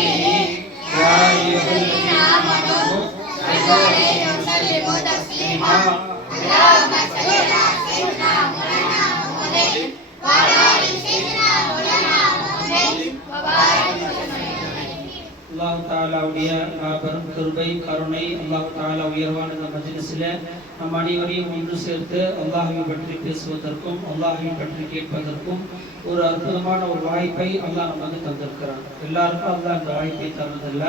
يا أيها الذين آمنوا صلوا عليه وسلموا تسليما اللهم صل على سيدنا مولانا محمد وعلى آل سيدنا مولانا محمد وبارك وسلم. அல்லாஹ் தஆலாவுடைய பெரும் கிருபை கருணை, அல்லாஹ் தஆலா உயர்வான இந்த மஜ்லிஸில் நம் அனைவரையும் ஒன்று சேர்த்து அல்லாஹ்வை பற்றி பேசுவதற்கும் அல்லாஹ்வை பற்றி கேட்பதற்கும் ஒரு அற்புதமான ஒரு வாய்ப்பை அல்லாஹ் நமக்கு தந்திருக்கிறான். எல்லாருக்கும் அல்லாஹ் இந்த வாய்ப்பை தருவதில்ல.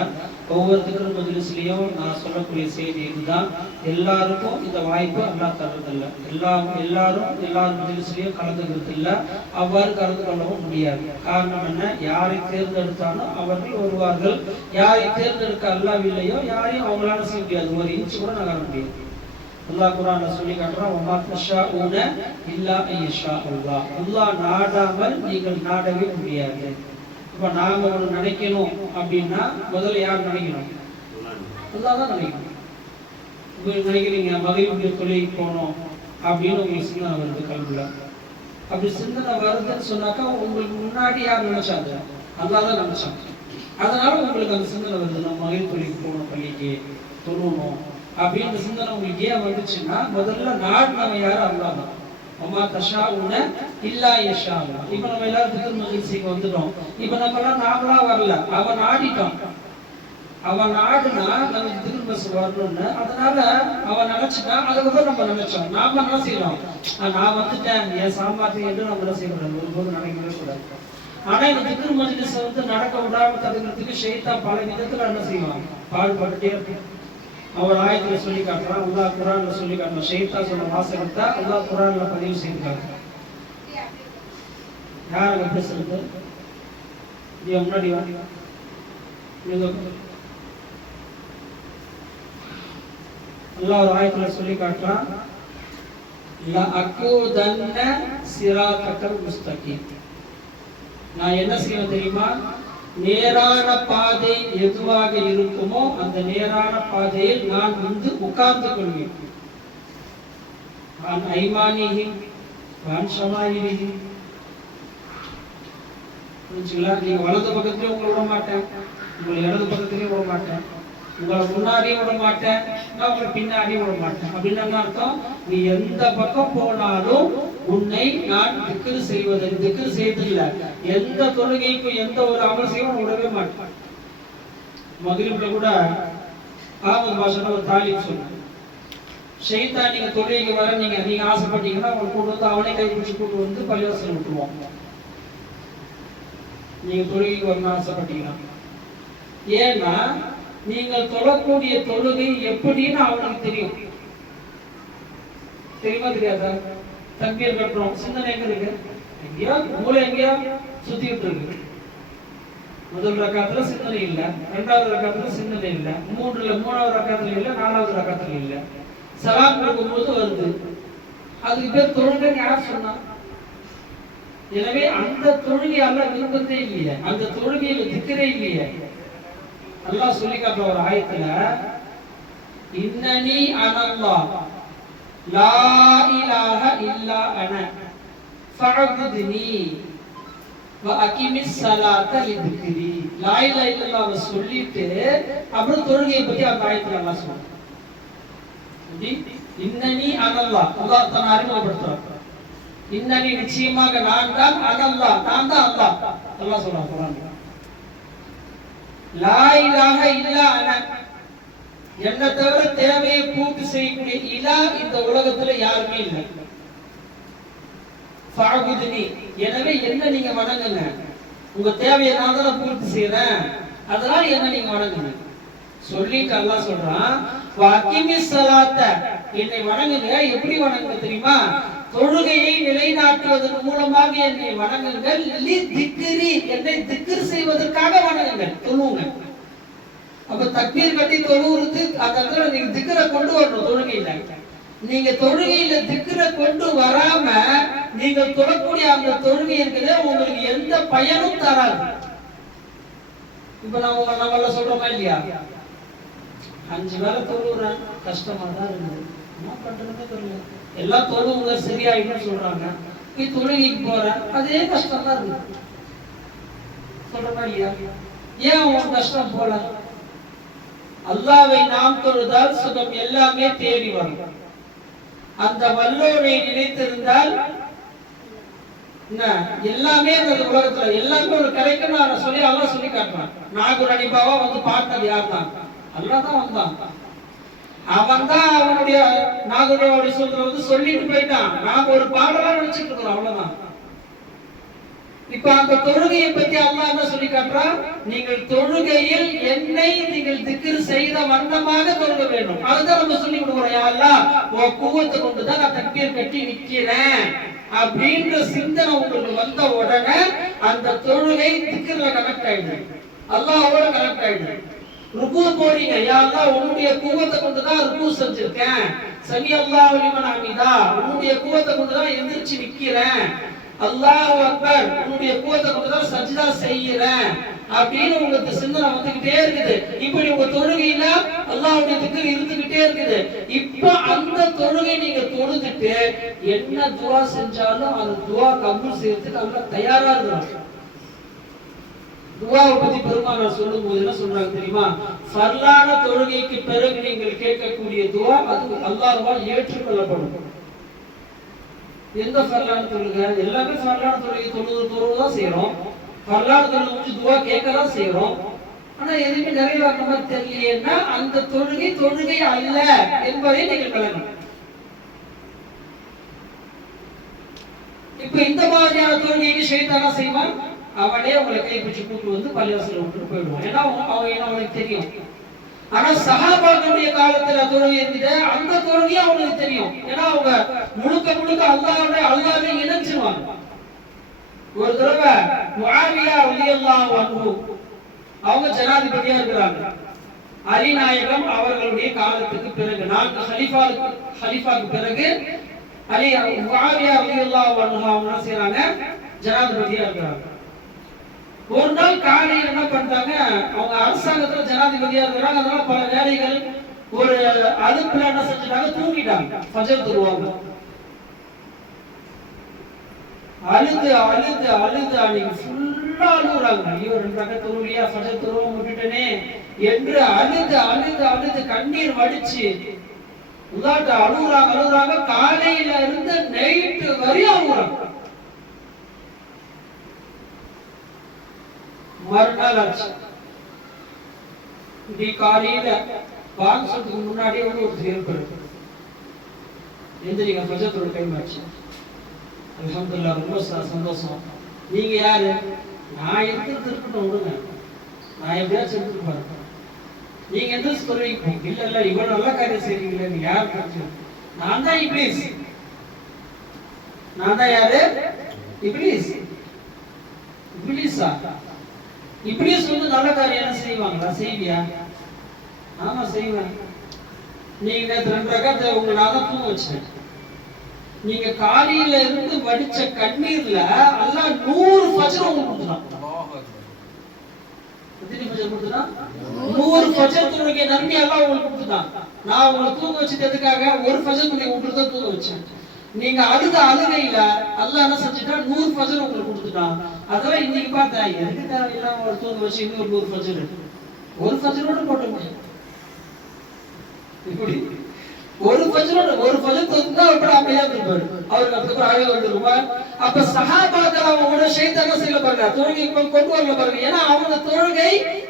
ஒவ்வொருத்தருக்கும் மஜ்லிஸ்லயும் நான் சொல்லக்கூடிய செய்தி இதுதான், எல்லாருக்கும் இந்த வாய்ப்பு அல்லாஹ் தருவதில்லை. எல்லாரும் மஜ்லிஸ்லயும் கலந்துக்கிறது இல்லை, அவ்வாறு கலந்து கொள்ளவும் முடியாது. காரணம் என்ன? யாரை தேர்ந்தெடுத்தாலும் அவர்கள் வருவார்கள், யாரை தேர்ந்தெடுக்க அல்லாஹ்வில்லையோ யாரையும் அவங்களால செய்ய முடியாது, ஒரு இன்ச்சு கூட நகர முடியாது. அல்லாஹ் குர்ஆன்ல சொல்லி காட்டுறான், வமா தஷாஊன இல்லா ஐயஷா அல்லாஹ். அல்லாஹ் நாடாமல் நீங்கள் நாடவே முடியாது. இப்ப நாம ஒரு நினைக்கணும் அப்படின்னா முதல்ல யார் நினைக்கணும்? அல்லாஹ் தான் நினைக்கணும். உங்களுக்கு நினைக்கிறீங்க மகிழ்வுடைய தொழிலுக்கு போகணும் அப்படின்னு உங்களுக்கு சிந்தனை வருது கல்வில. அப்படி சிந்தனை வருதுன்னு சொன்னாக்கா உங்களுக்கு முன்னாடி யார் நினைச்சாங்க? அல்லாஹ் தான் நினைச்சாங்க. அதனால உங்களுக்கு அந்த சிந்தனை வருது, நம்ம மகிழ் தொழிலுக்கு போகணும், பள்ளிக்கு தொழுவணும் அப்படின்னு சிந்தனை உங்களுக்கு ஏன் வந்துச்சுன்னா முதல்ல நாடினவன் யாரும் அல்லாஹ் தான். வமா தஷாஊன இல்லா யஷா அல்லாஹ். இப்ப நம்ம எல்லாரும் திக்ர் மஜ்லிஸுக்கு வந்துட்டோம். இப்ப நம்ம எல்லாம் நாமளா வரல, அவன் நாடிட்டான். அவன் நாடுனா நமக்கு திக்ர் மஜ்லிஸ் வரணும்னு, அதனால அவன் நினைச்சிட்டான். அதுக்கப்புறம் நம்ம நினைச்சோம். நாம என்ன செய்யறோம்? நான் வந்துட்டேன் என் சாமர்த்தியம் என்று நம்ம என்ன செய்யக்கூடாது, ஒருபோது நினைக்கவே கூடாது. ஆனா இந்த திக்ர் மஜ்லிஸ் நடக்க விடாம தடுக்கிறதுக்கு ஷைத்தான் பல விதத்துல என்ன செய்வான், பாடுபட்டுட்டே இருக்கும். அவர் ஆயத்துல சொல்லி காட்டுறான், அல்லாஹ் குர்ஆன்ல சொல்லி காட்டுறான். ஷைத்தான் சொன்ன வாசகத்தை அல்லாஹ் குர்ஆன்ல பதிவு செய்திருக்காங்க. யாருங்க பேசுறது? நீ முன்னாடி வாங்க. அல்லாஹ் ஒரு ஆயத்துல சொல்லி காட்டுறான், லா அகூதன்ன சிராத்தல் முஸ்தகீம். நான் என்ன செய்வேன் தெரியுமா? நேரான பாதை எதுவாக இருக்குமோ அந்த நேரான பாதையில் நான் வந்து உட்கார்ந்து கொள்வேன். நான் ஐமானிஹிம் வான் ஷமாயிலிஹிம். புரிஞ்சுங்களா? நீங்க வலது பக்கத்திலே உங்களை விட மாட்டேன், உங்களை இடது பக்கத்திலே விட மாட்டேன், உங்களை முன்னாடியும் விட மாட்டேன், நான் உங்களை பின்னாடியும் விட மாட்டேன். அப்படின்னு என்ன அர்த்தம்? நீ எந்த பக்கம் போனாலும் உன்னை நான் திக்ர் செய்வதில்லை. எந்த தொழுகைக்கும் எந்த ஒரு அமல் செய்யும் விடவே மாட்டேன். மக்ரிப்ல கூட ஆமது பாஷா ஒரு தாலீம் சொன்னாங்க. ஷைத்தான் நீங்க தொழுகைக்கு வர நீங்க ஆசைப்பட்டீங்கன்னா உங்களை கூட்டு வந்து அவனே கைப்பிடிச்சு கூட்டு வந்து பள்ளிவாசல் விட்டுருவோம். நீங்க தொழுகைக்கு வரணும்னு ஆசைப்பட்டீங்கன்னா, ஏன்னா நீங்கள் தொழக்கூடிய தொழுகை எப்படின்னு அவனுக்கு தெரியும். தெரியுமா தெரியாதா? தக்பீர் கட்டுறோம், சிந்தனை எங்க இருக்கு? எங்கேயா மூளை எங்கேயா சுத்திட்டு இருக்கு. முதல் ரக்காத்துல சிந்தனை இல்ல, இரண்டாவது ரக்காத்துல சிந்தனை இல்ல, மூணாவது ரக்காத்துல இல்ல, நாலாவது ரக்காத்துல இல்ல. சலாம் கொடுக்கும்போது வருது. அதுக்கு பேர் தொழுகை யார் சொன்னா? எனவே அந்த தொழுகையால விருப்பத்தே இல்லையே, அந்த தொழுகையில திக்கரே இல்லையே. அல்லாஹ் சொல்லி காட்டுற ஒரு ஆயத்துல, இன்னனி அனல்லாஹ் லா இலாஹ இல்லா அன ஃபஅப்துனி வ அகிமிஸ் ஸலாத்த லித்க்ரி. லா இலாஹ இல்லல்லாஹ் சொல்லிட்டு அப்புறம் தொழுகையை பத்தி அந்த ஆயத்துல அல்லாஹ் சொல்றான். இன்னனி அனல்லாஹ், அல்லாஹ் தன்னை அறிமுகப்படுத்துறான். இன்னனி நிச்சயமாக நான் தான், அனல்லாஹ் நான் தான் அல்லாஹ். அல்லாஹ் சொல்றான் குர்ஆன்ல, லா இலாஹ இல்லா அன, என்ன தவிர தேவையை பூர்த்தி செய்யக்கூடிய இலா இந்த உலகத்துல யாருமே இல்லை. ஃபஅபுதுனி, எனவே என்ன நீங்க வணங்குங்க. உங்க தேவையை நான் தான் பூர்த்தி செய்யறேன், அதனால என்ன நீங்க வணங்குங்க சொல்லிட்டு அல்லாஹ் சொல்றான், வஅகிமிஸ் ஸலாத்த, என்னை வணங்குங்க. எப்படி வணங்குங்க தெரியுமா? தொழுகையை நிலைநாட்டுவதன் மூலமாக என்னை வணங்குங்கள். லித்க்ரி, என்னை திக்ர் செய்வதற்காக வணங்குங்கள், தொழுவுங்க. அப்ப தக்பீர் கட்டி தொழுவுறது அந்த இடத்துல நீங்க திக்ரை கொண்டு வரணும். தொழுகையில நீங்க தொழுகையில திக்ரை கொண்டு வராம நீங்க தொழக்கூடிய அந்த தொழுகை இருக்குது உங்களுக்கு எந்த பயனும் தராது. இப்ப நம்மள சொல்றோமா இல்லையா, 5 வேளை தொழுறேன், கஷ்டமா தான் இருக்குது, என்ன பண்றதுன்னு தெரியல, எல்லாம் தொழுவுங்க சரியாயிடும் சொல்றாங்க, போய் தொழுகைக்கு போறேன், அதே கஷ்டம் தான் இருக்கு, சொல்றோமா இல்லையா? ஏன் உன் கஷ்டம் போல? அல்லாஹ்வை நாம் தொழுதால் சுகம் எல்லாமே தேடி வரும். அந்த வல்லோரை நினைத்திருந்தால் எல்லாமே இந்த உலகத்துல எல்லாமே ஒரு கிடைக்கும். நான் சொல்லி அல்லாஹ் சொல்லி காட்டுறான். நாகூர் அனிபாவா வந்து பார்த்தது யார் தான்? அல்லாஹ் தான் வந்தான். அவன் தான் அவனுடைய நாகூர் சொல்றது வந்து சொல்லிட்டு போயிட்டான். நாம ஒரு பாடலா நினைச்சிட்டு இருக்கிறோம், அவ்வளவுதான். இப்ப அந்த தொழுகையை பத்தி அல்லாஹ் என்ன சொல்லி காட்டுறான்? நீங்கள் தொழுகையில் என்னை நீங்கள் திக்ர் செய்த வண்ணமாக தொழுக வேண்டும். அதுதான் நம்ம சொல்லி கொடுக்குறோம். யா அல்லாஹ், உன் குவத்தை கொண்டுதான் நான் தக்பீர் கட்டி நிக்கிறேன் அப்படின்ற சிந்தனை உங்களுக்கு வந்த உடனே அந்த தொழுகை திக்ர்ல கனெக்ட் ஆயிடுது, அல்லாஹ்வோட கனெக்ட் ஆயிடுது. ருக்கு போறீங்க, யா அல்லாஹ் உன்னுடைய குவத்தை கொண்டுதான் ருக்கு செஞ்சிருக்கேன், சமி அல்லாஹு லிமன் ஹமீதா உன்னுடைய குவத்தை கொண்டுதான் எந்திரிச்சு நிக்கிறேன், அல்லாஹு அக்பர் உன்னுடைய குவத்தை கொண்டுதான் சஜ்தா செய்யறேன் அப்படின்னு உங்களுக்கு சிந்தனை வந்துகிட்டே இருக்குது. இப்படி உங்க தொழுகையில அல்லாஹ்வுடைய திக்ர் இருந்துகிட்டே இருக்குது. இப்ப அந்த தொழுகை நீங்க தொழுதுட்டு என்ன துஆ செஞ்சாலும் அந்த துஆ கபூல் செய்யறதுக்கு அல்லாஹ் தயாரா இருக்கிறான். துஆவை பத்தி பெருமானார் சொல்லும்போது என்ன சொல்றாங்க தெரியுமா? ஃபர்லான தொழுகைக்கு பிறகு நீங்கள் கேட்கக்கூடிய துஆ அது அல்லாஹ்வால் ஏற்றுக்கொள்ளப்படும். எந்த ஃபர்லான தொழுகை? எல்லாமே ஃபர்லான தொழுகை தொழுதான் செய்யறோம். ஃபர்லான தொழுகை முடிஞ்சு துஆ கேட்கதான் செய்யறோம். ஆனா எதுவுமே நிறைவேற்ற மாதிரி தெரியலைன்னா அந்த தொழுகை அல்ல என்பதை நீங்கள் விளங்கணும். இப்ப இந்த மாதிரியான தொழுகைக்கு ஷைத்தானா செய்வான். அவனே உங்களை கைப்பிடிச்சு கூட்டு வந்து பள்ளிவாசல்ல விட்டு போயிடுவான். ஏன்னா அவனுக்கு தெரியும். ஆனா சஹாபாக்களுடைய காலத்துல தொழுகை இருந்தது, அந்த தொழுகை அவனுக்கு தெரியும். ஏன்னா அவங்க முழுக்க அல்லாஹ்வை இணைச்சிருவாங்க. ஒரு தடவை முஆவியா ரலியல்லாஹு அன்ஹு அவங்க ஜனாதிபதியா இருக்கிறாங்க. அலி நாயகம் அவர்களுடைய காலத்துக்கு பிறகு 4 ஹலீஃபாக்கு பிறகு முஆவியா ரலியல்லாஹு அன்ஹு அவங்க செய்றாங்க, ஜனாதிபதியா இருக்கிறாங்க. ஒரு நாள் காலையில் என்ன பண்றாங்க, அவங்க அரசாங்கத்துல ஜனாதிபதியா இருக்கிறாங்க. அதனால பல வேலைகள் ஒரு அலுப்புல என்ன செஞ்சுட்டாங்க, தூங்கிட்டாங்க. ஃபஜர் தொழுவாங்க. அழுது அன்னைக்கு ஃபுல்லா அழுகுறாங்க. ஐயோ 2 ரகத் தொழுவியா, ஃபஜர் தொழுவ விட்டுட்டனே என்று அழுது கண்ணீர் வடிச்சு உதாட்ட அழுகுறாங்க. காலையில இருந்து நைட்டு வரையும் அழுகுறாங்க. மறுநாள் ஆச்சு. இப்படி காலையில பாங்கிறதுக்கு முன்னாடியே வந்து ஒரு ஏற்படுது. எந்திரிங்க, ஃபஜர் தொழுகை டைம் ஆச்சு. அல்ஹம்துலில்லாஹ், ரொம்ப சந்தோஷம். நீங்க யாரு? நான் இருக்கட்டும் விடுங்க, நான் எப்படியாச்சும் எடுத்துட்டு போறேன். நீங்க எந்த சொல்றீங்க? இல்ல இவ்வளவு நல்ல காரியம் செய்றீங்களே, நீங்க யாரு? நான் தான் இப்ளீஸ். நான் தான் யாரு? இப்ளீஸ். இப்ளீஸா? இப்ளீஸ் வந்து நல்ல காரியம் என்ன செய்வாங்களா? செய்வியா? ஆமா செய்வேன். நீங்க நேற்று 2 ரகத்தை உங்களை நான் தான் தூங்க வச்சேன். நீங்க காலையில இருந்து வடிச்ச கண்ணீர்ல அல்லாஹ் 100 ஃபஜ்ர் உங்களுக்கு கொடுத்தான். எத்தனை ஃபஜ்ர் கொடுத்தான்? 100 ஃபஜ்ர் தொழுகை நன்மை அல்லாஹ் உங்களுக்கு கொடுத்தான். நான் உங்களை தூங்க வச்சது எதுக்காக? ஒரு ஃபஜ்ர் தொழுகை உங்களுக்கு தான் தூங்க வச்சேன். நீங்க அழுகையில அல்லாஹ் என்ன செஞ்சுட்டான்? 100 ஃபஜ்ர் உங்களுக்கு கொடுத்துட்டான். அதெல்லாம் இன்னைக்கு பார்த்தா எதுக்கு தேவையில்லாம ஒரு தூங்க வச்சு இன்னும் 100 ஃபஜ்ர், ஒரு ஃபஜ்ரோட போட்டுங்க. இப்படி ஒரு ஃபஜ்ர் தொழுதா அப்படி அமையா இருப்பாரு. அவருக்கு அதுக்கு அழகா வந்துருமா? அப்ப சஹாபாக்கள் அவங்களோட ஷைத்தான செய்யல பாருங்க, தொழுகை கொண்டு வரல பாருங்க. ஏன்னா அவங்க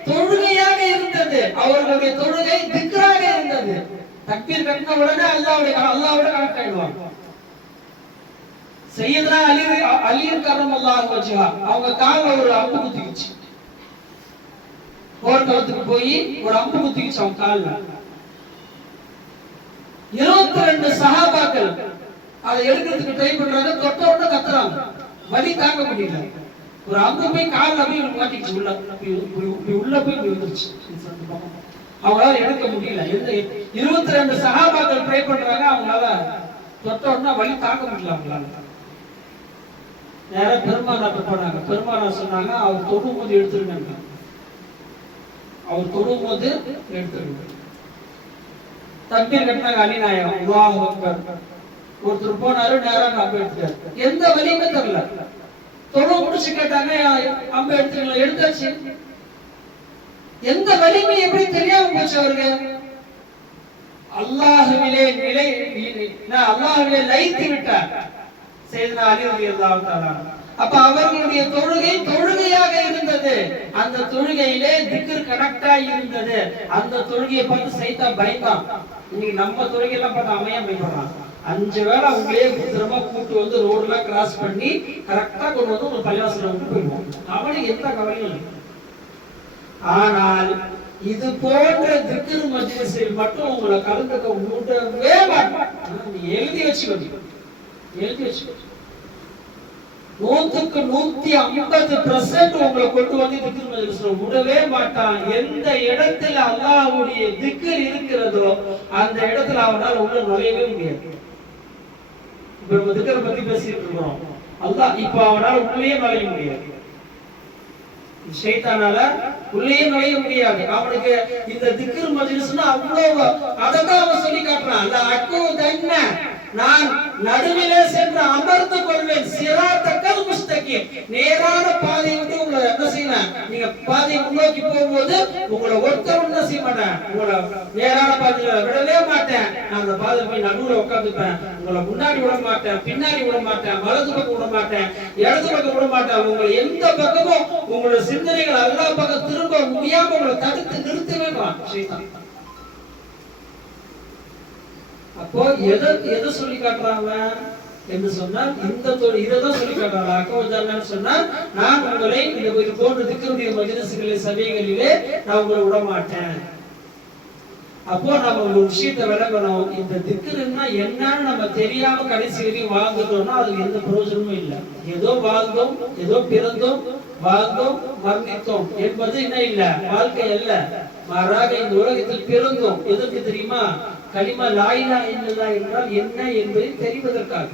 தொழுகையாக இருந்தது, அவர்களுடைய தொழுகை திக்ராக இருந்தது. தக்பீர் கட்டின உடனே அல்லாஹ்வோட கனெக்ட் ஆயிடுவாங்க. சையதுனா அலி கர்ரமல்லாஹு வஜ்ஹா அவங்க கால்ல ஒரு அம்பு குத்திச்சு. போர்க்களத்துக்கு போய் ஒரு அம்பு குத்திச்சு அவங்க கால்ல. 22 சஹாபாக்கள் அதை எடுக்கிறதுக்கு ட்ரை பண்றாங்க. தொட்ட உடனே கத்துறாங்க, வலி தாங்க முடியல. ஒரு அம்பு போய் கால்ல போய் மாட்டிச்சு, உள்ள போய் விழுந்துருச்சு. அவங்களால எடுக்க முடியல. 22 சஹாபாக்கள் ட்ரை பண்றாங்க, அவங்களால தொட்ட உடனே வலி தாங்க முடியல. அவங்களால நேரா பெருமானார் போனாங்க. பெருமானார் சொன்னாங்க, அவர் தொடும்போது எடுத்துருங்க. அவர் தொடும்போது எடுத்துருங்க. தக்பீர் கட்டினாங்க அலி நாயகம், அல்லாஹு அக்பர். ஒருத்தர் போனாரு, நேரா அம்பு எடுத்தாரு. எந்த வலியுமே தெரியல. தொழு முடிச்சு கேட்டாங்க, அம்பு எடுத்துங்களா? எடுத்தாச்சு. எந்த வலிமை எப்படி தெரியாம போச்சு அவருக்கு? அல்லாஹ்விலே அல்லாஹ்விலே லயித்து விட்டார் சையதுனா அலி ரலியல்லாஹு தஆலா. அப்ப அவர்களுடைய தொழுகை தொழுகையாக இருந்தது. அந்த தொழுகையிலே திக்ர் கனெக்டா இருந்தது. அந்த தொழுகையை பார்த்து சைத்தான் பயந்தான். இன்னைக்கு நம்ம தொழுகையெல்லாம் பார்த்து அமையா பயப்படுறான். 5 வேளை அவங்களே பத்திரமா கூட்டு வந்து ரோட்ல கிராஸ் பண்ணி கரெக்டா கொண்டு வந்து ஒரு பள்ளிவாசல விட்டு போயிடுவோம். அவனுக்கு எந்த கவலையும் இல்லை. ஆனால் இது போன்ற திக்ர் மஜ்லிஸில் மட்டும் உங்களை கலந்துக்க விடவே மாட்டேன். நீ எழுதி வச்சுக்கோ, எழுதி வச்சுக்கோ. 100க்கு 150% உங்களை கொண்டு வந்து திக்ர் மஜ்லிஸ்ல விடவே மாட்டான். எந்த இடத்துல அல்லாஹ்வுடைய திக்ர் இருக்கிறதோ அந்த இடத்துல அவனால் உள்ள நுழையவே முடியாது. இப்ப நம்ம திக்ர் பத்தி பேசிட்டு இருக்கோம். அல்லாஹ் இப்ப அவனால் உள்ளே நுழைய முடியாது. ஷைத்தானால உள்ளே நுழைய முடியாது. அவனுக்கு இந்த திக்ர் மஜ்லிஸ்னா அவ்வளவு அததான் அவன் சொல்லி காட்டுறான். அல்ல அக்குதன்ன, நான் நடுவிலே சென்று அமர்ந்து கொள்வேன். சிராத்தக்கல் முஸ்தகீம், நேரான பாதையை விட்டு உங்களை என்ன செய்யணும், நீங்க பாதையை முன்னோக்கி போகும்போது உங்களை ஒருத்தர் என்ன செய்ய மாட்டேன், உங்களை நேரான பாதையில விடவே மாட்டேன். நான் அந்த பாதையில போய் நடுவுல உட்காந்துப்பேன். உங்களை முன்னாடி விட மாட்டேன், பின்னாடி விட மாட்டேன், வலது பக்கம் விட மாட்டேன், இடது பக்கம் விட மாட்டேன். உங்களை எந்த பக்கமும் உங்களோட சிந்தனைகள் அல்லாஹ் பக்கம் திரும்ப முடியாம உங்களை தடுத்து நிறுத்தவே ஷைத்தான். அப்போ எதை சொல்லி காட்டுறாங்க என்று சொன்னால் இந்த இதைதான் சொல்லி காட்டுறாங்க. அக்கௌதான் சொன்னா, நான் உங்களை இது போன்ற திக்ருடைய மஜ்லிஸ்களிலே சபைகளிலே நான் உங்களை விட மாட்டேன். அப்போ நம்ம ஒரு விஷயத்தை விளங்கணும். இந்த திக்ருன்னா என்னன்னு நம்ம தெரியாம கடைசி வரைக்கும் வாழ்ந்துட்டோம்னா அதுக்கு எந்த பிரயோஜனமும் இல்லை. ஏதோ வாழ்ந்தோம், ஏதோ பிறந்தோம், வாழ்ந்தோம், மரணித்தோம் என்பது என்ன இல்ல, வாழ்க்கை அல்ல. மாறாக இந்த உலகத்தில் பிறந்தோம் எதற்கு தெரியுமா? கலிமா லா இலாஹ இல்லல்லாஹ் என்றால் என்ன என்பதை தெரிவதற்காக.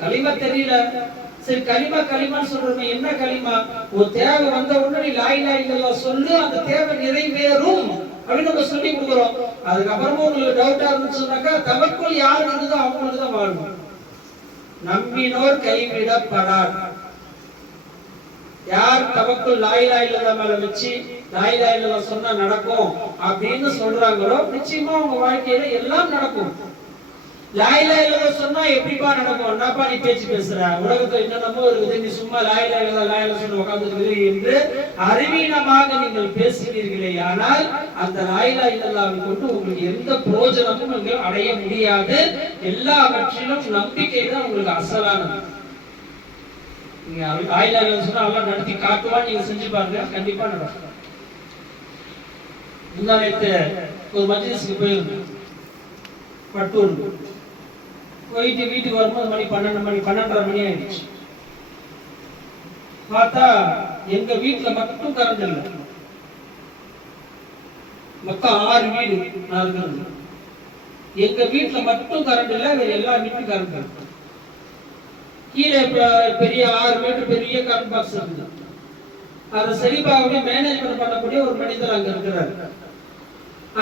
கலிமா தெரியல, சரி கலிமா கலிமான்னு சொல்றோம். என்ன கலிமா? ஒரு தேவை வந்த உடனே லா இலாஹ இல்லல்லாஹ் சொல்லு, அந்த தேவை நிறைவேறும் அப்படின்னு நம்ம சொல்லி கொடுக்குறோம். அதுக்கப்புறமா உங்களுக்கு டவுட்டா இருந்துச்சுன்னாக்கா தவக்குல் யார் இருந்ததோ அவங்களுக்கு தான் வாழும். நம்பினோர் கைவிடப்படார். யார் தவக்குல் லா இலாஹ இல்லல்லாஹ் மேல வச்சு லா இலாஹ இல்லல்லாஹ் சொன்னா நடக்கும் அப்படின்னு சொல்றாங்களோ நிச்சயமா உங்க வாழ்க்கையில எல்லாம் நடக்கும். லா இலாஹ இல்லல்லாஹ் சொன்னா எப்படிப்பா நடக்கும்? என்னப்பா நீ பேச்சு பேசுற, உலகத்துல என்னென்னமோ இருக்குது, நீ சும்மா லா இலாஹ இல்லல்லாஹ் லா இலாஹ சொல்லி உட்கார்ந்துருக்கிறீ என்று அறிவீனமாக நீங்கள் பேசுகிறீர்களே, ஆனால் அந்த லா இலாஹ இல்லல்லாஹ்வை கொண்டு உங்களுக்கு எந்த பிரயோஜனமும் நீங்கள் அடைய முடியாது. எல்லாவற்றிலும் நம்பிக்கை தான் உங்களுக்கு அசலானது. நீங்க லா இலாஹ இல்லல்லாஹ் சொன்னா அல்லாஹ் நடத்தி காட்டுவா, நீங்க செஞ்சு பாருங்க, கண்டிப்பா நடக்கும். முன்னாடியே ஒரு மஜ்லிஸ்க்கு போயிருந்தேன் பட்டூர். போயிட்டு வீட்டுக்கு வரும்போது மணி 12:30 மணி ஆயிடுச்சு. பார்த்தா எங்க வீட்டுல மட்டும் கரண்ட் இல்லை. மொத்தம் 6 வீடு நான் இருக்கிறது. எங்க வீட்டுல மட்டும் கரண்ட் இல்லை, வேற எல்லா வீட்லயும் கரண்ட் இருக்கு. கீழே பெரிய 6 மீட்டர் பெரிய கரண்ட் பாக்ஸ் இருக்குது. அதை சரிபாகவே மேனேஜ்மெண்ட் பண்ணக்கூடிய ஒரு மனிதர் அங்க இருக்கிறார்.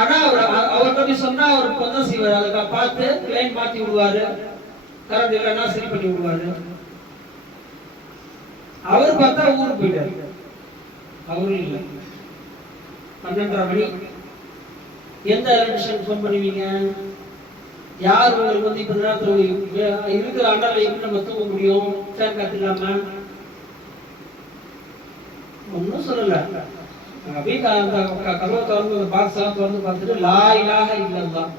ஆனா அவர்கிட்ட போய் சொன்னா அவர் கொஞ்சம் செய்வார். அதுக்கு பார்த்து லைன் மாத்தி விடுவாரு, கரண்ட் இல்லைன்னா சரி பண்ணி விடுவாரு. அவர் பார்த்தா ஊருக்கு போயிட்டாரு. அவரும் இல்லை. 12:30 மணி. எந்த எலக்ட்ரிஷியன் ஃபோன் பண்ணுவீங்க? யார் உங்களுக்கு வந்து இப்ப நேரத்தில் இருக்கிற அண்டால எப்படி நம்ம தூங்க முடியும் ஃபேன் காத்து இல்லாம? ஒன்னும் சொல்லல. அப்படியே கதவை திறந்து பாக்ஸ் எல்லாம் திறந்து பார்த்துட்டு லா இலாஹ இல்லல்லாஹ்,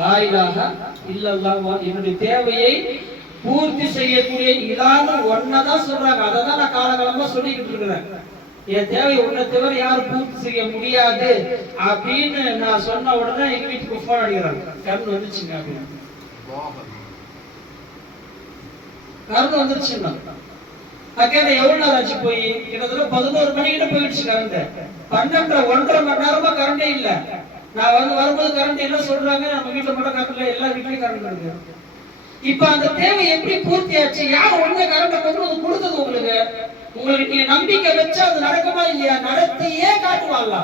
லா இலாஹ இல்லல்லாஹ் என்னுடைய தேவையை பூர்த்தி செய்யக்கூடிய இலான்னு ஒன்னதான் சொல்றாங்க. அதை தான் நான் காலகாலமா சொல்லிக்கிட்டு இருக்கிறேன். என் தேவை உன்னை தவிர யாரும் பூர்த்தி செய்ய முடியாது அப்படின்னு நான் சொன்ன உடனே எங்க வீட்டுக்கு போன் அடிக்கிறாங்க. கரண்ட் வந்துச்சுங்க அப்படின்னு. கரண்ட் வந்துருச்சுன்னா அக்கேண்ட எவ்வளவு நேரம் ஆச்சு போய்? கிட்டத்தட்ட 11 மணிக்கிட்ட போயிடுச்சு கரண்ட். 12 1.5 மணி நேரமா கரண்டே இல்ல. நான் வரும்போது கரண்ட் என்ன சொல்றாங்க, நம்ம வீட்டுல மட்டும் கரண்ட் இல்ல, எல்லா வீட்லயும் கரண்ட் இருக்கு. இப்ப அந்த தேவை எப்படி பூர்த்தி ஆச்சு? யார் ஒண்ணு கரண்ட் கொண்டு வந்து கொடுத்தது உங்களுக்கு? உங்களுக்கு நீங்க நம்பிக்கை வச்சா அது நடக்குமா இல்லையா? நடத்தியே காட்டுவாங்க.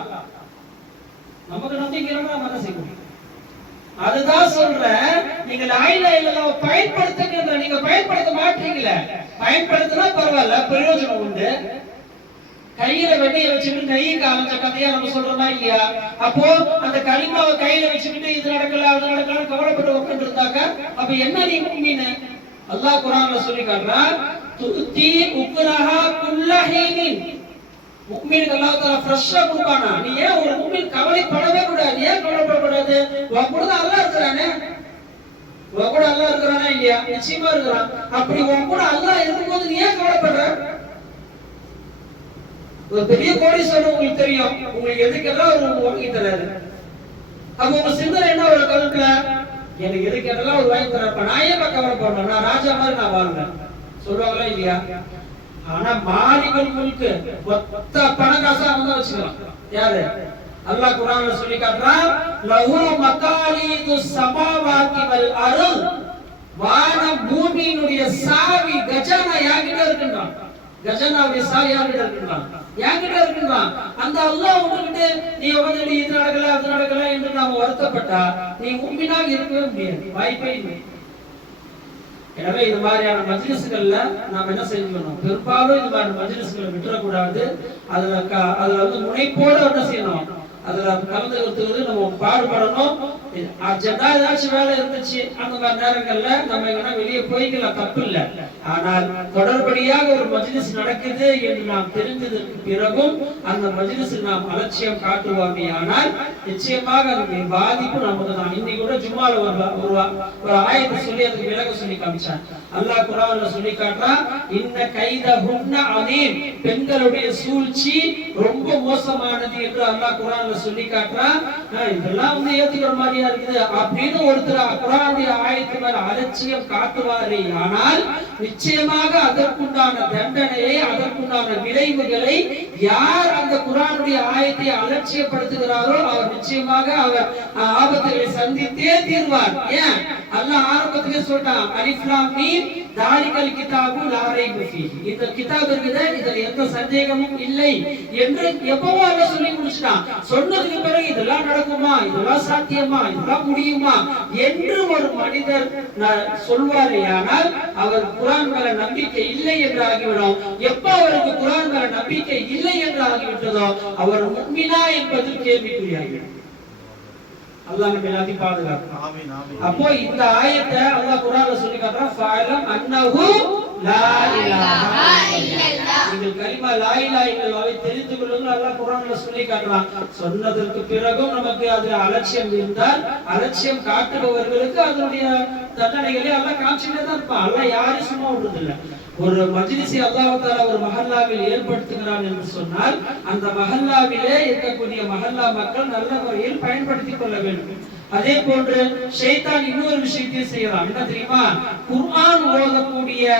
நமக்கு நம்பிக்கை இல்லைன்னா நம்ம என்ன செய்ய முடியும்? அதுதான் சொல்றேன். நீங்க லா இலாஹ இல்லல்லாஹ் பயன்படுத்துங்க. நீங்க பயன்படுத்த மாட்டீங்களே. பயன்படுத்தினா பரவாயில்ல, பிரயோஜனம் உண்டு. கையில வெண்ணையை வச்சுக்கிட்டு நெய்க்கு அலைஞ்ச கதையா நம்ம சொல்றோமா இல்லையா? அப்போ அந்த களிமாவை கையில வச்சுக்கிட்டு இது நடக்கல அது நடக்கல கவலைப்பட்டு உட்கார்ந்து இருந்தாக்க அப்ப என்ன நீ முஃமின்? அல்லாஹ் குர்ஆன்ல சொல்லி காட்டுறான், துதி உக்ரஹா குல்லஹீனின். முஃமினுக்கு அல்லாஹ் தஆலா ஃப்ரெஷ்ஷா கொடுப்பானா. நீ ஏன் ஒரு முஃமின் கவலைப்படவே கூடாது? ஏன் கவலைப்படக்கூடாது? உன் கூட அல்லாஹ் இருக்கறானே, உன் கூட அல்லாஹ் இருக்கறானா இல்லையா? நிச்சயமா இருக்கறான். அப்படி உன் கூட அல்லாஹ் இருக்கும்போது நீ ஏன் கவலைப்படுற? ஒரு பெரிய கோடீஸ்வரன் உங்களுக்கு தெரியும், உங்களுக்கு எதுக்கெல்லாம் ஒரு வாங்கி தராரு. அப்ப உங்க சிந்தனை என்ன ஒரு கருத்துல, எனக்கு எதுக்கெல்லாம் ஒரு வாங்கி தராரு, நான் ஏன் கவலைப்படுறேன், நான் ராஜா மாதிரி நான் வாழ்றேன் சொல்லுவாங்களா இல்லையா? ஆனா மாலிகுல் முல்க் மொத்த பணம் காசா வந்து வச்சுக்கலாம். யாரு? அல்லாஹ் குர்ஆன்ல சொல்லி காட்டுறான், லஹு மகாலிது ஸமாவாதி வல் அர்த். வானம் பூமியினுடைய சாவி கஜானா யார்கிட்ட இருக்குன்றான். கஜானாவுடைய சாவி யார்கிட்ட இருக்குன்றான்? யார்கிட்ட இருக்குன்றான். அந்த அல்லாஹ் உன்கிட்ட நீ வந்து இது நடக்கல அது நடக்கல என்று நாம வருத்தப்பட்டா நீ முஃமினாக இருக்கவே முடியாது, வாய்ப்பே இல்லை. எனவே இந்த மாதிரியான மஜ்லிஸ்கள்ல நாம என்ன செஞ்சுக்கணும், பெரும்பாலும் இந்த மாதிரி மஜ்லிஸ்களை விட்டுறக்கூடாது. அதுல வந்து முனைப்போட என்ன செய்யணும், அதுல கலந்துக்கிறதுக்கு நம்ம பாடுபடணும். அர்ஜென்டா ஏதாச்சும் வேலை இருந்துச்சு அந்த மாதிரி நேரங்கள்ல நம்ம எங்கன்னா வெளியே போய்க்கலாம், தப்பு இல்லை. ஆனால் தொடர்படியாக ஒரு மஜ்லிஸ் நடக்குது என்று நாம் தெரிஞ்சதற்கு பிறகும் அந்த மஜ்லிஸ் நாம் அலட்சியம் காட்டுவோமே ஆனால் நிச்சயமாக அதனுடைய பாதிப்பு நமக்கு தான். இன்னைக்கு கூட ஜும்மால ஒரு ஆயத்தை சொல்லி அதுக்கு விளக்க சொல்லி காமிச்சான். அல்லாஹ் குர்ஆன்ல சொல்லி காட்டுறான், இன்ன கைதஹுன்ன அதீம். பெண்களுடைய சூழ்ச்சி ரொம்ப மோசமானது என்று அல்லாஹ் குர்ஆன்ல சொல்லி காட்டுறான். இதெல்லாம் வந்து ஏத்துக்கிற மாதிரியா இருக்குது அப்படின்னு ஒருத்தர் குர்ஆனுடைய ஆயத்து மேல அலட்சியம் காட்டுவாரே ஆனால் நிச்சயமாக அதற்குண்டான தண்டனையை அதற்குண்டான விளைவுகளை யார் அந்த குர்ஆனுடைய ஆயத்தை அலட்சியப்படுத்துகிறாரோ அவர் நிச்சயமாக அவர் ஆபத்துகளை சந்தித்தே தீர்வார். ஏன்? அல்லாஹ் ஆரம்பத்திலே சொல்றான், அலிஃப் லாம் மீம் தாலிகல் கிதாபு லா ரைப ஃபீஹி. இந்த கிதாப் இருக்குது, இதுல எந்த சந்தேகமும் இல்லை என்று எப்பவோ அல்லாஹ் சொல்லி முடிச்சிட்டான். சொன்னதுக்கு பிறகு இதெல்லாம் நடக்குமா, இதெல்லாம் சாத்தியமா, இதெல்லாம் முடியுமா என்று ஒரு மனிதர் சொல்வாரேயானால் அவர் குர்ஆன் மேல நம்பிக்கை இல்லை என்று ஆகிவிடும். எப்ப அவருக்கு குர்ஆன் மேல நம்பிக்கை இல்லை என்று ஆகிவிட்டதோ அவர் முஃமினா என்பது கேள்விக்குறியாகிவிடும். அல்லாஹ் நம்ம எல்லாத்தையும் பாதுகாக்கணும். ஆமீன் ஆமீன். அப்போ இந்த ஆயத்தை அல்லாஹ் குர்ஆன்ல சொல்லி காட்டுறான், ஃபஅலம் அன்னஹு லா இலாஹா இல்லல்லாஹ். நீங்கள் கலிமா லா இலாஹா இல்லல்லாஹ்வை தெரிந்து கொள்ளுங்கள் அல்லாஹ் குர்ஆன்ல சொல்லி காட்டுறான். சொன்னதற்கு பிறகும் நமக்கு அது அலட்சியம் இருந்தால் அலட்சியம் காட்டுபவர்களுக்கு அதனுடைய தண்டனைகளை அல்லாஹ் காமிச்சிட்டே தான் இருப்பான். அல்லாஹ் யாரையும் சும்மா விடுறதில்லை. ஒரு மஜ்லிஸை அல்லாஹ் தஆலா ஒரு மஹல்லாவில் ஏற்படுத்துகிறான் என்று சொன்னால் அந்த மஹல்லாவிலே இருக்கக்கூடிய மஹல்லா மக்கள் நல்ல முறையில் பயன்படுத்திக் கொள்ள வேண்டும். அதே போன்று ஷைத்தான் இன்னொரு விஷயத்தையும் செய்யறான். என்ன தெரியுமா? குர்ஆன் ஓதக்கூடிய